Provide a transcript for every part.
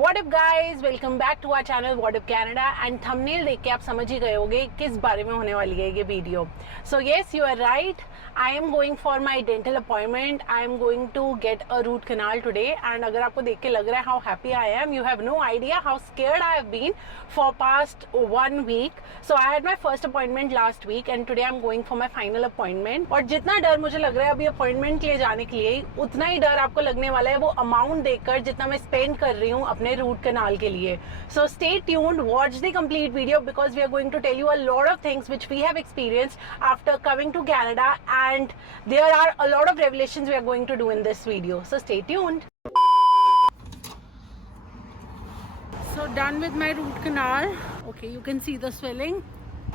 What up guys, welcome back to our channel What Up Canada and thumbnail देख के आप समझ ही गए होंगे किस बारे में होने वाली है ये video. So yes, you are right. I am going for my dental appointment. I am going to get a root canal today and अगर आपको देख के लग रहा है how happy I am, you have no idea how scared I have been for past 1 week. So I had my first appointment last week and today I am going for my final appointment. और जितना डर मुझे लग रहा है अभी appointment के लिए जाने के लिए, उतना ही डर आपको लगने वाला है वो अमाउंट देखकर जितना मैं स्पेंड कर रही हूँ अपने रूट कनाल के लिए. So stay tuned, watch the complete video because we are going to tell you a lot of things which we have experienced after coming to Canada and there are a lot of revelations we are going to do in this video. So stay tuned. So done with my root canal. Okay, you can see the swelling.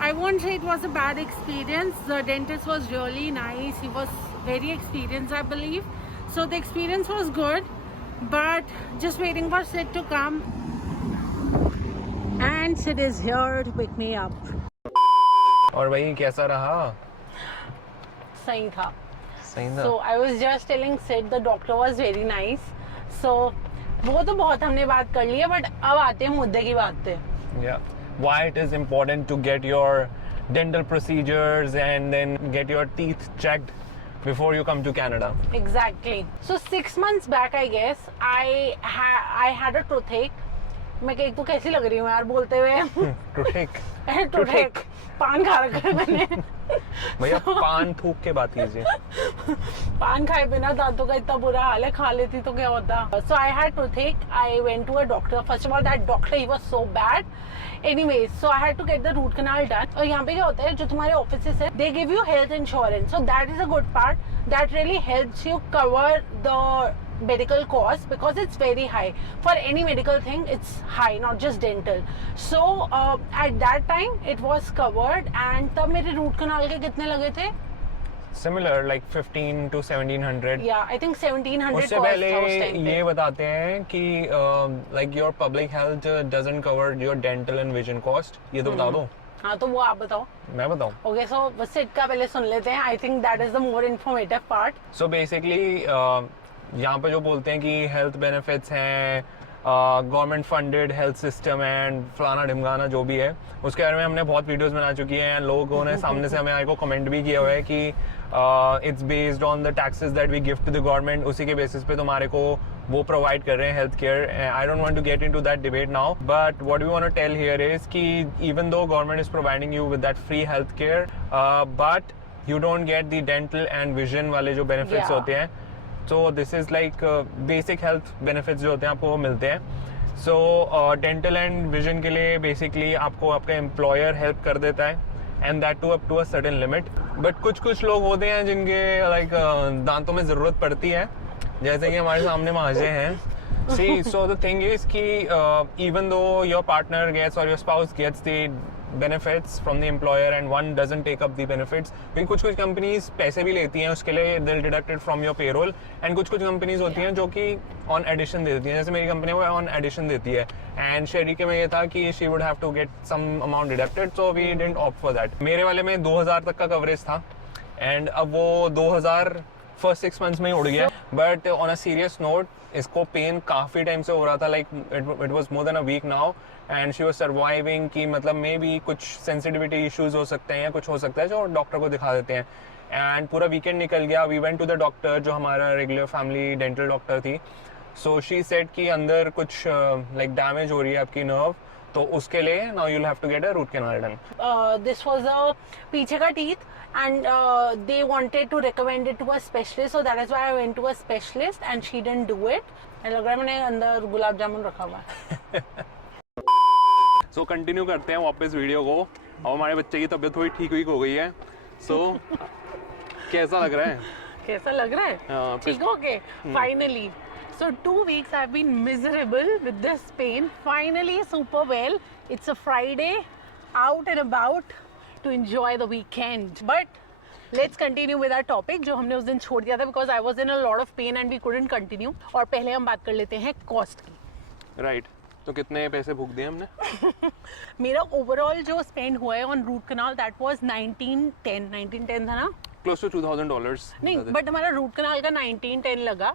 I won't say it was a bad experience. The dentist was really nice. He was very experienced, I believe. So the experience was good. But just waiting for Sid to come. And Sid is here to pick me up. और भाई कैसा रहा? सही था. सही था. So I was just telling Sid the doctor was very nice. So वो तो बहुत हमने बात कर ली है, but अब आते हैं मुद्दे की बात पे. Yeah. Why it is important to get your dental procedures and then get your teeth checked before you come to Canada. Exactly. So 6 months back, I guess, I had a toothache. मैं एक तो कैसी लग रही हूँ यार बोलते हुए. टूथेक पान खा रखा है मैंने. भैया पान थूक के बात कीजिए. पान खाए बिना दांतों का इतना बुरा हाल है, खा लेती तो क्या होता. So I had toothache. I went to a doctor. First of all, that doctor he was so bad. Anyways, so I had to get the root canal done. और यहाँ पे क्या होता है जो तुम्हारे ऑफिसेस है, they give you health insurance. So that is a good part. That really helps you cover the medical cost because it's very high. For any medical thing, it's high, not just dental. So at that time, it was covered. And तब मेरे root canal के कितने लगे थे? Similar, like 15 to 1700. Yeah, I think 1700. उससे पहले ये बताते हैं कि like your public health doesn't cover your dental and vision cost. ये तो बता दो. हाँ तो वो आप बताओ. मैं बताऊँ. Okay, so बस सिट का पहले सुन लेते हैं. I think that is the more informative part. So basically यहाँ पे जो बोलते हैं कि हेल्थ बेनिफिट्स हैं, government funded health system and फलाना ढिमकाना जो भी है, उसके बारे में हमने बहुत वीडियोस बना चुकी हैं. लोगों ने सामने से हमें को कमेंट भी किया हुआ है कि it's based on the taxes that we give to the government. उसी के बेसिस पे तुम्हारे को वो प्रोवाइड कर रहे हैं health care. I don't want to get into that debate now, but what we want to tell here is कि even though government is providing you with that free health care, but you don't get the dental and vision वाले जो benefits होते हैं. So this is like basic health benefits जो होते हैं आपको वो मिलते हैं. So dental and vision के लिए basically आपको आपका employer help कर देता है and that too up to a certain limit. But कुछ लोग होते हैं जिनके like दांतों में ज़रूरत पड़ती है, जैसे कि हमारे सामने महाजे हैं. See, so the thing is कि even though your partner gets or your spouse gets the benefits from the employer and one doesn't take up the benefits, क्योंकि कुछ कंपनीज पैसे भी लेती हैं उसके लिए, they'll deduct it from your payroll, and कुछ कंपनीज होती हैं जो कि on addition देती हैं. जैसे मेरी कंपनी वो on addition देती है, and शेरी के में ये था कि she would have to get some amount deducted, so we didn't opt for that. मेरे वाले में 2000 तक का कवरेज था and अब वो 2000 फर्स्ट 6 मंथ्स में ही उड़ गया. But on a serious note, इसको पेन काफ़ी टाइम से हो रहा था, like it was more than a week now and she was surviving. कि मतलब मे बी कुछ सेंसिटिविटी इश्यूज हो सकते हैं या कुछ हो सकता है जो डॉक्टर को दिखा देते हैं. एंड पूरा वीकेंड निकल गया. We went to the doctor जो हमारा रेगुलर फैमिली डेंटल डॉक्टर थी. सो शी सेड कि अंदर कुछ लाइक डैमेज हो रही है आपकी नर्व, तो उसके लिए now you will have to get a root canal done. This was a पीछे का teeth and they wanted to recommend it to a specialist, so that is why I went to a specialist and she didn't do it. and लग रहा है मैंने अंदर गुलाब जामुन रखा हुआ है. सो कंटिन्यू करते हैं वापस वीडियो को. और हमारे बच्चे की तबीयत थोड़ी ठीक हो गई है. सो कैसा लग रहा है? कैसा लग रहा है? ठीक हो गए finally. So 2 weeks I've been miserable with this pain. Finally super well. It's a Friday, out and about to enjoy the weekend. But let's continue with our topic जो हमने उस दिन छोड़ दिया था because I was in a lot of pain and we couldn't continue. और पहले हम बात कर लेते हैं कॉस्ट की. राइट. तो कितने पैसे भूख दिए हमने? मेरा ओवरऑल जो स्पेंड हुआ है on root canal that was 1910 था ना? Close to $2000. नहीं, बट हमारा रूट कनाल का 1910 लगा.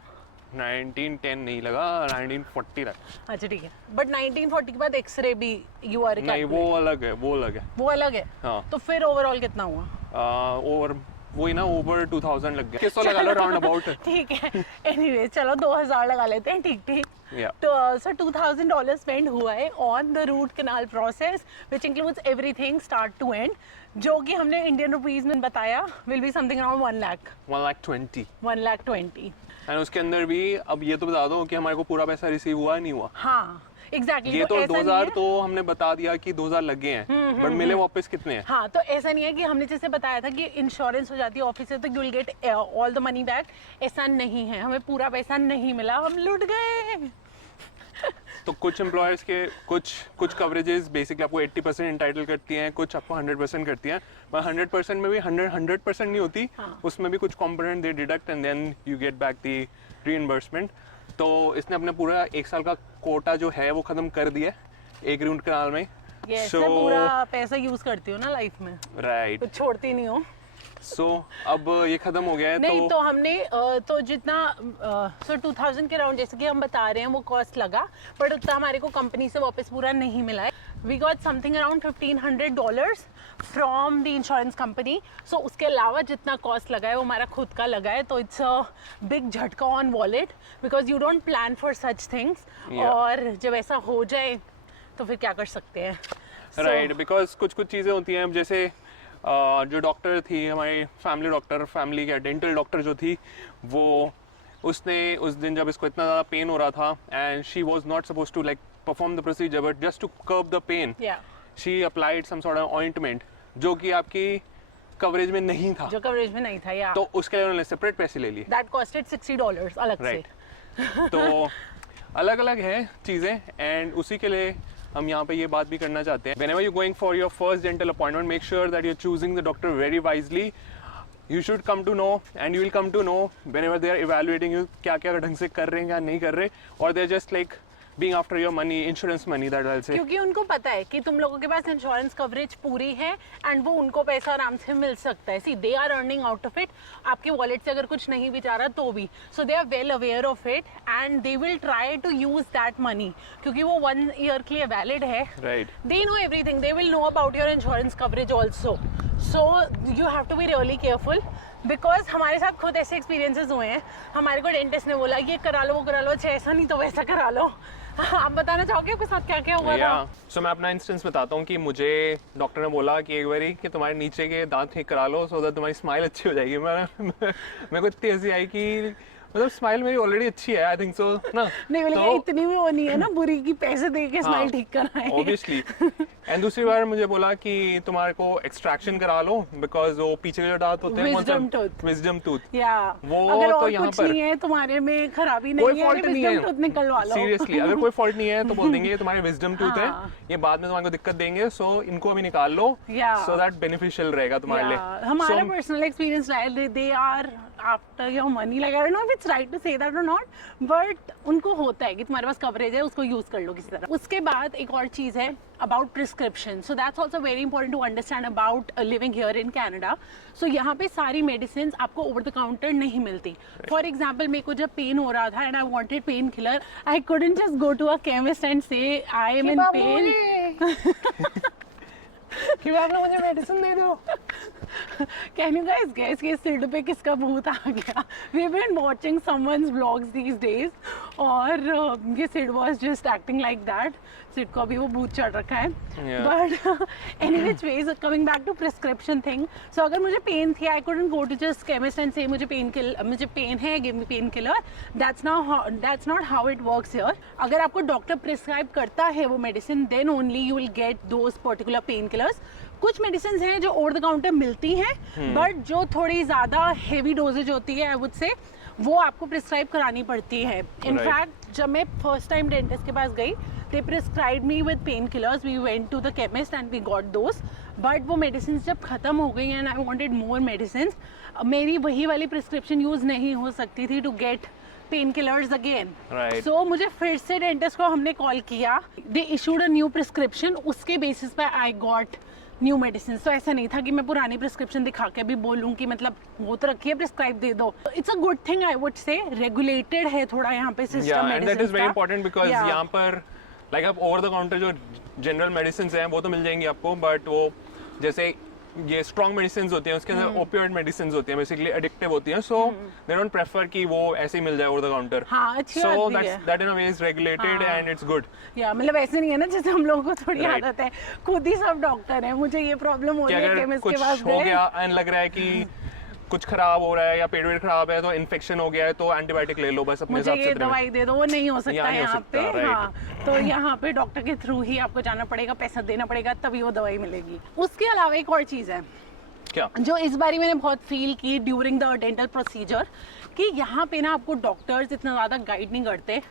1910 नहीं लगा, 1940 लगा। अच्छा ठीक है, बट 1940 के बाद एक्सरे भी यू आर नहीं वो अलग है, वो अलग है। वो अलग है। हाँ। तो फिर ओवरऑल कितना हुआ? और वही ना ओवर 2000 लग गया, 2100 लगा लो राउंड अबाउट। ठीक है, एनीवे चलो 2000 लगा लेते हैं, ठीक ठीक। Yeah. तो सर $2000 स्पेंड हुआ है on the root canal process which includes everything start to end, जो कि हमने इंडियन रुपीज में बताया will be something around 1 lakh 1,20,000। 1,20,000। And उसके अंदर भी अब ये तो बता दो कि हमारे को पूरा पैसा रिसीव हुआ नहीं हुआ। हाँ एग्जैक्टली। ये तो 2000 तो हमने बता दिया कि 2000 लगे हैं, बट मिले वापस कितने हैं? हाँ, तो ऐसा नहीं है कि हमने जैसे बताया था कि इंश्योरेंस हो जाती है ऑफिस से तो you will get all the money back, ऐसा नहीं है, हमें पूरा पैसा नहीं मिला, हम लुट गए। तो कुछ एम्प्लॉयर्स के कुछ कवरेजेस बेसिकली आपको 80% इंटाइटल करती हैं, कुछ आपको 100% करती हैं, पर 100% में भी 100% नहीं होती। हाँ। उसमें भी कुछ component they deduct and then you get back the reimbursement. तो इसने अपने पूरा 1 साल का कोटा जो है वो खत्म कर दिया एक रूट कनाल में। ये पूरा पैसा यूज करती हो ना लाइफ में, राइट, कुछ छोड़ती नहीं हो। सो अब ये खत्म हो गया है। नहीं तो हमने तो जितना 2000 के राउंड जैसे कि हम बता रहे हैं वो कॉस्ट लगा, बट उतना हमारे को कंपनी से वापस पूरा नहीं मिला है। We got something around $1,500 from the insurance company. So उसके अलावा जितना कॉस्ट लगा है वो हमारा खुद का लगा है, तो इट्स अ बिग झटका on wallet because you don't plan for such things. और जब ऐसा हो जाए तो फिर क्या कर सकते हैं? राइट, बिकॉज कुछ चीज़ें होती हैं, जैसे जो डॉक्टर थी हमारी फैमिली डॉक्टर, फैमिली क्या डेंटल डॉक्टर जो थी, वो उसने उस दिन जब इसको इतना ज़्यादा पेन हो रहा था and she was not suppose to like perform the procedure but just to curb the pain, she applied some sort of ointment जो कि आपकी कवरेज में नहीं था, जो कवरेज में नहीं था, या तो उसके लिए उन्होंने सेपरेट पैसे ले लिए। दैट कॉस्टेड $60 अलग से। तो अलग अलग है चीज़ें, एंड उसी के लिए हम यहाँ पे ये बात भी करना चाहते हैं, whenever you're going for your first dental appointment, make sure that you're choosing the doctor very wisely. You should come to know and you will come to know whenever they are evaluating you क्या क्या ढंग से कर रहे हैं क्या नहीं कर रहे, और they're just like being after your money, insurance money that I'll say. क्योंकि उनको पता है कि तुम लोगों के पास इंश्योरेंस कवरेज पूरी है एंड वो उनको पैसा आराम से मिल सकता है। See they are earning out of it, आपके वॉलेट से अगर कुछ नहीं भी जा रहा तो भी, so they are well aware of it and they will try to use that money, क्योंकि वो 1 ईयर के लिए वैलिड है। Right. They know everything, they will know about your insurance coverage also, so you have to be really careful. Because हमारे साथ खुद ऐसे experiences हुए हैं, हमारे को डेंटिस्ट ने बोला ये करा लो वो करा लो, अच्छा ऐसा नहीं तो वैसा करा लो। आप बताना चाहोगे आपके साथ क्या क्या हुआ था? सो मैं अपना इंस्टेंस बताता हूँ कि मुझे डॉक्टर ने बोला कि एक बारी कि तुम्हारे नीचे के दांत ठीक करा लो सो दैट तुम्हारी स्माइल अच्छी हो जाएगी। मेरे को इतनी हंसी आई कि मतलब स्माइल मेरी ऑलरेडी अच्छी है, आई थिंक सो ना। नहीं बोले तो, इतनी भी वो नहीं है ना बुरी की पैसे दे के स्माइल ठीक कराएं। ऑब्वियसली। एंड दूसरी बार मुझे बोला कि तुम्हारे को एक्सट्रैक्शन करा लो बिकॉज वो पीछे के जो दांत होते हैं विजडम टूथ, या वो अगर तो और यहाँ कुछ पर नहीं है तुम्हारे में खराबी कोई नहीं है, फॉल्ट नहीं है, टूथ निकलवा लो। सीरियसली अगर कोई फॉल्ट नहीं है तो बोल देंगे ये तुम्हारे विजडम टूथ है, ये बाद में तुम्हारे को दिक्कत देंगे, सो इनको अभी निकाल लो सो दैट बेनिफिशियल रहेगा तुम्हारे लिए। हमारा पर्सनल एक्सपीरियंस रहा है, they are after your money, like I don't know if it's right to say that और नॉट, बट उनको होता है कि तुम्हारे पास कवरेज है उसको यूज कर लो किसी तरह। उसके बाद एक और चीज है about prescription, so that's also very important to understand about living here in Canada. So यहाँ पे सारी मेडिसिन आपको ओवर द काउंटर नहीं मिलती। फॉर एग्जाम्पल मेरे को जब पेन हो रहा था and I wanted painkiller, I couldn't just go to a chemist and say I M in pen कि आप लोग मुझे मेडिसिन दे दो। Can you guys guess कि सिड पे किसका भूत आ गया? We've been watching someone's vlogs these days और ये Sid was just acting like that. Sid को अभी वो भूत चढ़ रखा है। But anyways, coming back to prescription thing. So अगर मुझे पेन थी, I couldn't go to just chemist and say मुझे पेन है, give me pain killer. That's not how it works here. अगर आपको डॉक्टर प्रिस्क्राइब करता है वो medicine, then only you will get those particular pain killers. कुछ medicine हैं जो ओवर द काउंटर मिलती हैं, बट जो थोड़ी ज्यादा हेवी डोजेज होती है आई वुड से वो आपको प्रिस्क्राइब करानी पड़ती है। इनफैक्ट जब मैं फर्स्ट टाइम डेंटिस्ट के पास गई, they prescribe me with pain killers, we went to the chemist and we got those, but वो मेडिसिन जब खत्म हो गई and I wanted more medicine, मेरी वही वाली प्रिस्क्रिप्शन यूज नहीं हो सकती थी to get pain killers again. So मुझे फिर से डेंटिस्ट को हमने कॉल किया, they issued a new prescription, उसके बेसिस पे आई गॉट न्यू मेडिसिन। तो ऐसा नहीं था कि मैं पुरानी प्रिस्क्रिप्शन दिखा के भी बोलूँ कि मतलब वो तो रखिए प्रिस्क्राइब दे दो। It's a good thing, I would say regulated है थोड़ा यहाँ पे system and that is very important because Yeah. यहाँ पर लाइक आप ओवर द काउंटर जो जनरल मेडिसिन हैं वो तो मिल जाएंगी आपको, बट वो जैसे ये स्ट्रॉन्ग मेडिसिन होती हैं उसके अंदर ओपियोइड मेडिसिन होती हैं, बेसिकली एडिक्टिव होती हैं, सो दे डोंट प्रेफर कि वो ऐसे ही मिल जाए ओवर द काउंटर। हाँ, अच्छी सो बात भी है। That in a way is regulated and it's good. या मतलब ऐसे नहीं है ना जैसे हम लोगों को थोड़ी Right. आदत है, खुद ही सब डॉक्टर है, मुझे ये प्रॉब्लम हो कि रही है, अगर केमिस्ट कुछ के पास हो गए। गया एंड लग रहा है कि कुछ खराब हो रहा है या पेट वेट खराब है तो इन्फेक्शन हो गया है तो एंटीबायोटिक ले लो बस अपने मुझे हिसाब से। ये दवाई दे दो, वो नहीं हो सकता यहाँ नहीं हो यहाँ पे। सकता, right. हाँ, तो यहाँ पे डॉक्टर के थ्रू ही आपको जाना पड़ेगा, पैसा देना पड़ेगा, तभी वो दवाई मिलेगी। उसके अलावा एक और चीज़ है क्या? जो इस बारी मैंने बहुत फील की ड्यूरिंग द डेंटल प्रोसीजर, कि यहाँ पे ना आपको डॉक्टर्स इतना ज़्यादा गाइड नहीं करते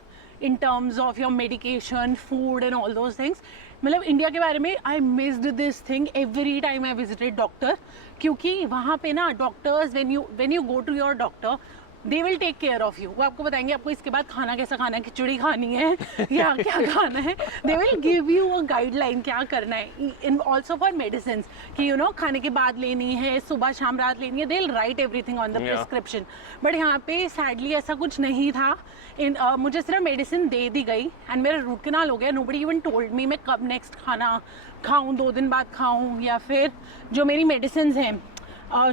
in terms of your medication, food and all those things. मतलब इंडिया के बारे में I missed this thing every time I visited doctor, क्योंकि वहाँ पे ना doctors when you go to your doctor they will take care of you. वो आपको बताएंगे आपको इसके बाद खाना कैसा खाना है, खिचड़ी खानी है या क्या खाना है। They will give you a guideline क्या करना है, इन ऑल्सो फॉर मेडिसिन कि यू नो खाने के बाद लेनी है, सुबह शाम रात लेनी है, they will write everything on the prescription. But यहाँ पे सैडली ऐसा कुछ नहीं था। मुझे सिर्फ मेडिसिन दे दी गई एंड मेरा रूट कैनाल हो गया। नोबडी इवन टोल्ड मी मैं कब नेक्स्ट खाना खाऊं, 2 दिन बाद खाऊं, या फिर जो मेरी मेडिसिन हैं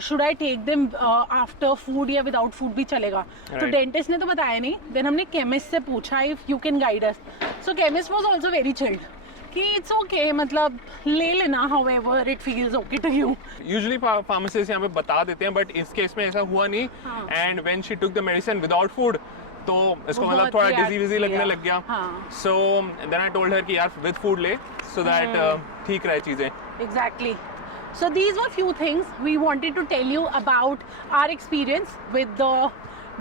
should I take them after food या विदाउट फूड भी चलेगा। तो डेंटिस्ट ने तो बताया नहीं। देन हमने केमिस्ट से पूछा if you can guide us, so chemist was also very chilled कि इट्स ओके, मतलब ले लेना however it feels okay to you. Usually pharmacist यहाँ पे बता देते हैं, बट इस केस में ऐसा हुआ नहीं। And when she took the medicine without food तो इसको मतलब थोड़ा डिजी विजी लगने लग गया। So then I told her कि यार विद फूड ले सो दैट ठीक रहे चीजें। Exactly. So these were few things we wanted to tell you about our experience with the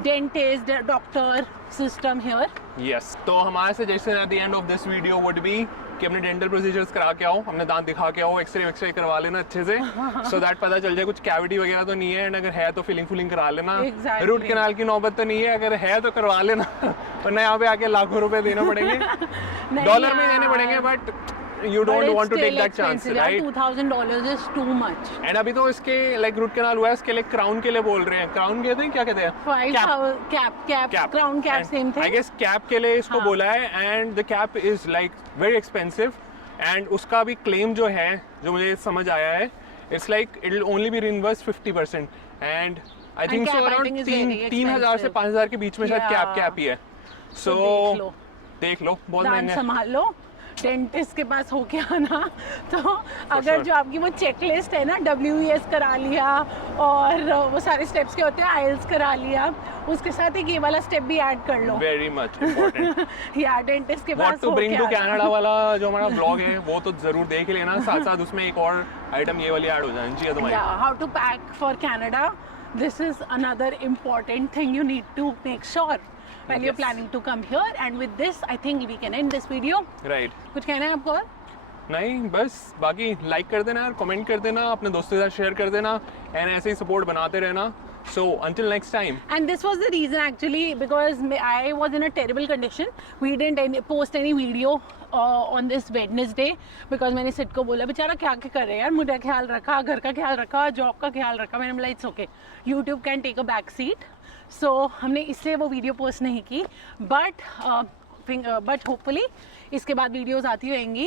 dentist, the doctor system here. Yes. तो हमारा suggestion at the end of this video would be कि अपने dental procedures करा के आओ, अपने दांत दिखा के आओ, एक्सरे करवा लेना अच्छे से सो दैट पता चल जाए कुछ कैविटी वगैरह तो नहीं है, एंड अगर है तो फिलिंग करा लेना। Exactly. रूट कैनाल की नौबत तो नहीं है, अगर है तो करवा लेना वरना यहाँ पे आके लाखों रुपए देने पड़ेंगे, डॉलर में देने पड़ेंगे, but you don't want to take that chance, right? $2,000 is too much. And अभी तो इसके लाइक रूट कैनाल हुआ है, इसके लिए क्राउन के लिए बोल रहे हैं। क्राउन कहते हैं, क्या कहते हैं? Cap, crown cap, same thing. I guess cap के लिए इसको बोला है, and the cap is like very expensive, and उसका भी क्लेम जो है जो मुझे समझ आया है, it's like it will only be reimbursed 50%, and I think so around 3,000 से 5,000 के बीच में शायद कैप ही है। सो देख लो, बहुत महंगा है। संभाल लो, डेंटिस्ट के पास होके आना। तो अगर जो आपकी वो चेकलिस्ट है ना, WES करा लिया और वो सारे स्टेप्स के होते हैं, IELTS करा लिया, उसके साथ एक ये वाला स्टेप भी ऐड कर लो। Very much important. या डेंटिस्ट के व्हाट पास टू ब्रिंग टू होके कनाडा वाला जो हमारा ब्लॉग है वो तो जरूर देख ही लेना, साथ साथ उसमें एक और आइटम ये वाली ऐड हो जानी चाहिए तुम्हारी। How to pack for Canada, this is another important thing you need to make sure when you're planning to come here. And with this I think we can end this video. Right. कुछ कहना है आपको और? नहीं, बस बाकी like कर देना यार, कमेंट कर देना, अपने दोस्तों के साथ शेयर कर देना, एंड ऐसे ही सपोर्ट बनाते रहना। So until next time. And this was the reason actually, because I was in a terrible condition. We didn't post any video on this Wednesday because मैंने सिट को बोला बेचारा क्या कर रहे हैं यार, मुझे ख्याल रखा, घर का ख्याल रखा, जॉब का ख्याल रखा। मैंने बोला it's okay, YouTube can take a back seat. So हमने इसलिए वो वीडियो पोस्ट नहीं की, बट होपफुली इसके बाद वीडियोस आती रहेंगी।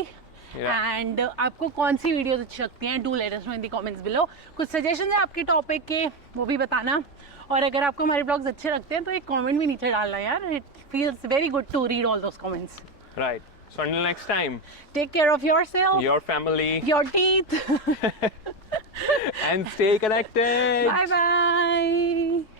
एंड आपको कौन सी वीडियोस अच्छी लगती हैं, do let us know in the comments below. कुछ सजेशन है आपके टॉपिक के, वो भी बताना, और अगर आपको हमारे ब्लॉग्स अच्छे लगते हैं तो एक कमेंट भी नीचे डालना यार, it feels very good to read all those comments. Right. So until next time. Take care of yourself, Your family. your teeth. And stay connected. Bye bye.